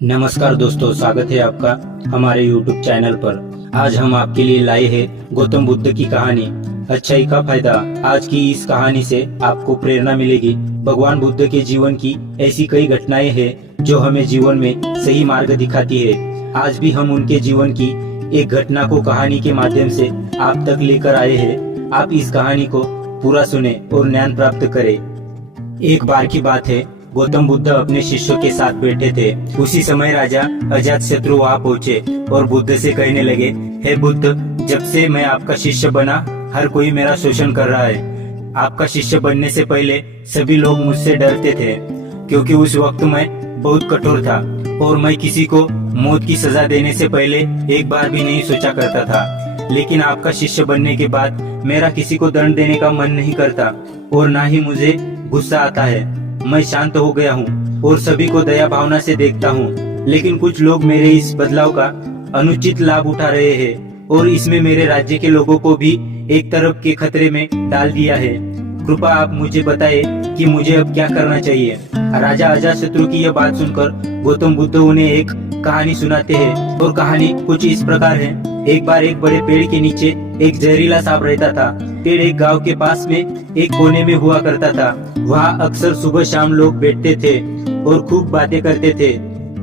नमस्कार दोस्तों, स्वागत है आपका हमारे YouTube चैनल पर। आज हम आपके लिए लाए हैं गौतम बुद्ध की कहानी अच्छाई का फायदा। आज की इस कहानी से आपको प्रेरणा मिलेगी। भगवान बुद्ध के जीवन की ऐसी कई घटनाएं हैं जो हमें जीवन में सही मार्ग दिखाती है। आज भी हम उनके जीवन की एक घटना को कहानी के माध्यम से आप तक लेकर आए हैं। आप इस कहानी को पूरा सुने और ज्ञान प्राप्त करें। एक बार की बात है, गौतम बुद्ध अपने शिष्यों के साथ बैठे थे। उसी समय राजा अजातशत्रु वहाँ पहुँचे और बुद्ध से कहने लगे, हे बुद्ध, जब से मैं आपका शिष्य बना हर कोई मेरा शोषण कर रहा है। आपका शिष्य बनने से पहले सभी लोग मुझसे डरते थे, क्योंकि उस वक्त मैं बहुत कठोर था और मैं किसी को मौत की सजा देने से पहले एक बार भी नहीं सोचा करता था। लेकिन आपका शिष्य बनने के बाद मेरा किसी को दंड देने का मन नहीं करता और ना ही मुझे गुस्सा आता है। मैं शांत हो गया हूँ और सभी को दया भावना से देखता हूँ। लेकिन कुछ लोग मेरे इस बदलाव का अनुचित लाभ उठा रहे हैं और इसमें मेरे राज्य के लोगों को भी एक तरफ के खतरे में डाल दिया है। कृपया आप मुझे बताएं कि मुझे अब क्या करना चाहिए। राजा अजातशत्रु की यह बात सुनकर गौतम बुद्ध उन्हें एक कहानी सुनाते हैं और कहानी कुछ इस प्रकार है। एक बार एक बड़े पेड़ के नीचे एक जहरीला सांप रहता था। पेड़ एक गांव के पास में एक कोने में हुआ करता था। वहाँ अक्सर सुबह शाम लोग बैठते थे और खूब बातें करते थे।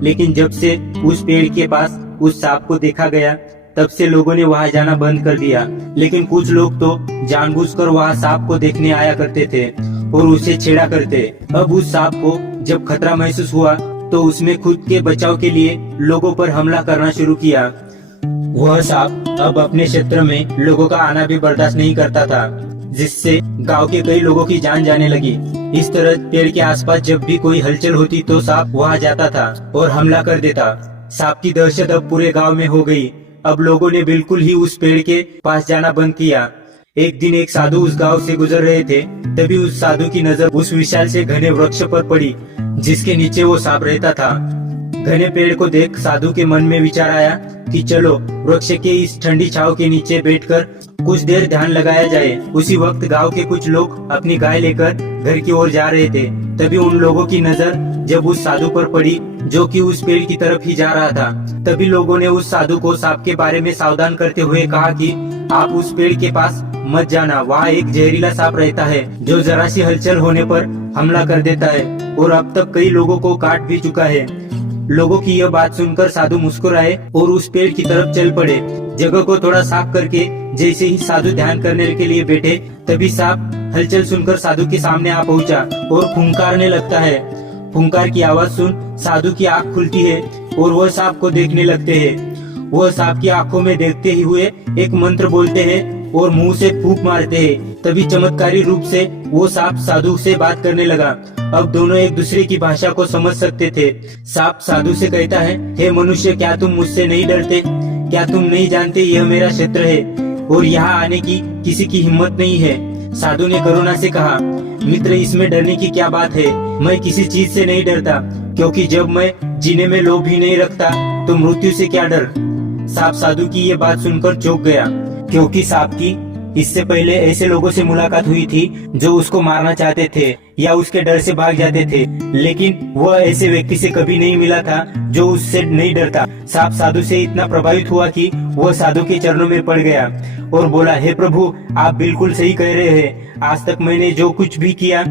लेकिन जब से उस पेड़ के पास उस सांप को देखा गया, तब से लोगों ने वहाँ जाना बंद कर दिया। लेकिन कुछ लोग तो जानबूझकर वहाँ सांप को देखने आया करते थे और उसे छेड़ा करते। अब उस सांप को जब खतरा महसूस हुआ तो उसने खुद के बचाव के लिए लोगों पर हमला करना शुरू किया। वह सांप अब अपने क्षेत्र में लोगों का आना भी बर्दाश्त नहीं करता था, जिससे गांव के कई लोगों की जान जाने लगी। इस तरह पेड़ के आसपास जब भी कोई हलचल होती तो सांप वहां जाता था और हमला कर देता। सांप की दहशत अब पूरे गांव में हो गई। अब लोगों ने बिल्कुल ही उस पेड़ के पास जाना बंद किया। एक दिन एक साधु उस गांव से गुजर रहे थे, तभी उस साधु की नजर उस विशाल से घने वृक्ष पर पड़ी जिसके नीचे वो सांप रहता था। घने पेड़ को देख साधु के मन में विचार आया कि चलो वृक्ष के इस ठंडी छांव के नीचे बैठकर कुछ देर ध्यान लगाया जाए। उसी वक्त गांव के कुछ लोग अपनी गाय लेकर घर की ओर जा रहे थे। तभी उन लोगों की नजर जब उस साधु पर पड़ी जो कि उस पेड़ की तरफ ही जा रहा था। तभी लोगों ने उस साधु को सांप के बारे में सावधान करते हुए कहा कि आप उस पेड़ के पास मत जाना, वहाँ एक जहरीला सांप रहता है जो जरा सी हलचल होने पर हमला कर देता है और अब तक कई लोगों को काट भी चुका है। लोगों की यह बात सुनकर साधु मुस्कुराए और उस पेड़ की तरफ चल पड़े। जगह को थोड़ा साफ करके जैसे ही साधु ध्यान करने के लिए बैठे, तभी सांप हलचल सुनकर साधु के सामने आ पहुंचा और फुंकारने लगता है। फुंकार की आवाज सुन साधु की आंख खुलती है और वह सांप को देखने लगते हैं। वह सांप की आंखों में देखते ही हुए एक मंत्र बोलते हैं और मुंह से फूंक मारते हैं। तभी चमत्कारी रूप से वो सांप साधु से बात करने लगा। अब दोनों एक दूसरे की भाषा को समझ सकते थे। सांप साधु से कहता है, हे मनुष्य, क्या तुम मुझसे नहीं डरते? क्या तुम नहीं जानते यह मेरा क्षेत्र है और यहाँ आने की किसी की हिम्मत नहीं है? साधु ने करुणा से कहा, मित्र, इसमें डरने की क्या बात है? मैं किसी चीज से नहीं डरता, क्योंकि जब मैं जीने में लोभ ही नहीं रखता तो मृत्यु से क्या डर। सांप साधु की ये बात सुनकर चौंक गया, क्योंकि सांप की इससे पहले ऐसे लोगों से मुलाकात हुई थी जो उसको मारना चाहते थे या उसके डर से भाग जाते थे, लेकिन वह ऐसे व्यक्ति से कभी नहीं मिला था जो उससे नहीं डरता। सांप साधु से इतना प्रभावित हुआ कि वह साधु के चरणों में पड़ गया और बोला, हे प्रभु, आप बिल्कुल सही कह रहे हैं। आज तक मैंने जो कुछ भी किया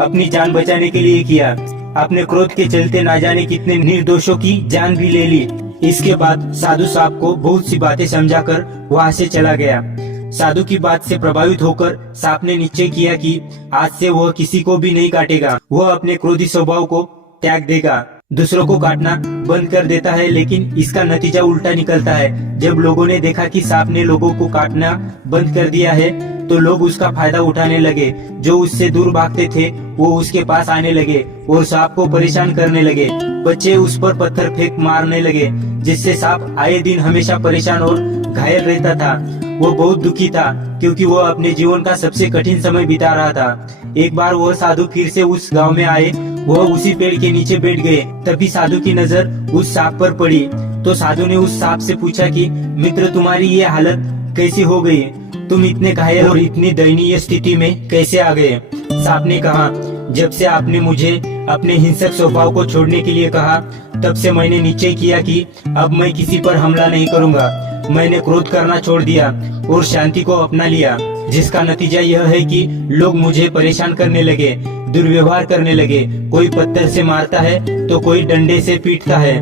अपनी जान बचाने के लिए किया। अपने क्रोध के चलते ना जाने कितने निर्दोषों की जान भी ले ली। इसके बाद साधु सांप को बहुत सी बातें समझाकर वहाँ से चला गया। साधु की बात से प्रभावित होकर सांप ने निश्चय किया कि आज से वह किसी को भी नहीं काटेगा। वह अपने क्रोधी स्वभाव को त्याग देगा, दूसरों को काटना बंद कर देता है। लेकिन इसका नतीजा उल्टा निकलता है। जब लोगों ने देखा कि सांप ने लोगों को काटना बंद कर दिया है तो लोग उसका फायदा उठाने लगे। जो उससे दूर भागते थे वो उसके पास आने लगे और सांप को परेशान करने लगे। बच्चे उस पर पत्थर फेंक मारने लगे, जिससे सांप आए दिन हमेशा परेशान और घायल रहता था। वो बहुत दुखी था, क्योंकि वो अपने जीवन का सबसे कठिन समय बिता रहा था। एक बार वह साधु फिर से उस गांव में आए। वह उसी पेड़ के नीचे बैठ गए। तभी साधु की नजर उस सांप पर पड़ी तो साधु ने उस सांप से पूछा कि मित्र, तुम्हारी ये हालत कैसी हो गई? तुम इतने घायल और इतनी दयनीय स्थिति में कैसे आ गए? सांप ने कहा, जब से आपने मुझे अपने हिंसक स्वभाव को छोड़ने के लिए कहा, तब से मैंने निश्चय किया कि अब मैं किसी पर हमला नहीं करूंगा। मैंने क्रोध करना छोड़ दिया और शांति को अपना लिया, जिसका नतीजा यह है कि लोग मुझे परेशान करने लगे, दुर्व्यवहार करने लगे। कोई पत्थर से मारता है तो कोई डंडे से पीटता है।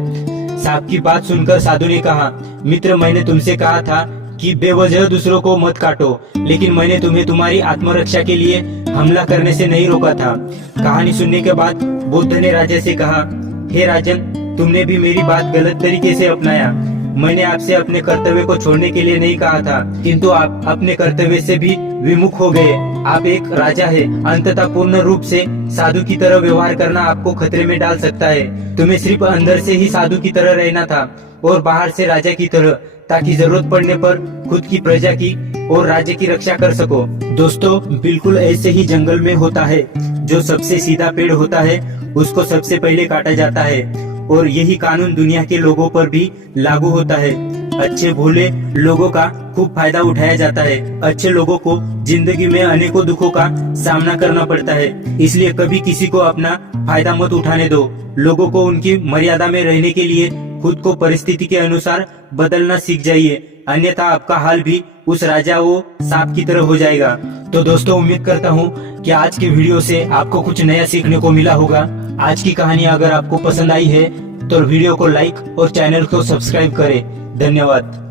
सांप की बात सुनकर साधु ने कहा, मित्र, मैंने तुमसे कहा था कि बेवजह दूसरों को मत काटो, लेकिन मैंने तुम्हें तुम्हारी आत्मरक्षा के लिए हमला करने से नहीं रोका था। कहानी सुनने के बाद बुद्ध ने राजा से कहा, हे राजन, तुमने भी मेरी बात गलत तरीके से अपनाया। मैंने आपसे अपने कर्तव्य को छोड़ने के लिए नहीं कहा था, किंतु आप अपने कर्तव्य से भी विमुख हो गए। आप एक राजा है, अंततः पूर्ण रूप से साधु की तरह व्यवहार करना आपको खतरे में डाल सकता है। तुम्हें सिर्फ अंदर से ही साधु की तरह रहना था और बाहर से राजा की तरह, ताकि जरूरत पड़ने पर खुद की प्रजा की और राज्य की रक्षा कर सको। दोस्तों, बिल्कुल ऐसे ही जंगल में होता है। जो सबसे सीधा पेड़ होता है उसको सबसे पहले काटा जाता है, और यही कानून दुनिया के लोगों पर भी लागू होता है। अच्छे भोले लोगों का खूब फायदा उठाया जाता है। अच्छे लोगों को जिंदगी में अनेकों दुखों का सामना करना पड़ता है, इसलिए कभी किसी को अपना फायदा मत उठाने दो। लोगों को उनकी मर्यादा में रहने के लिए खुद को परिस्थिति के अनुसार बदलना सीख जाइए, अन्यथा आपका हाल भी उस राजा वो सांप की तरह हो जाएगा। तो दोस्तों, उम्मीद करता हूँ कि आज के वीडियो से आपको कुछ नया सीखने को मिला होगा। आज की कहानी अगर आपको पसंद आई है तो वीडियो को लाइक और चैनल को सब्सक्राइब करें। धन्यवाद।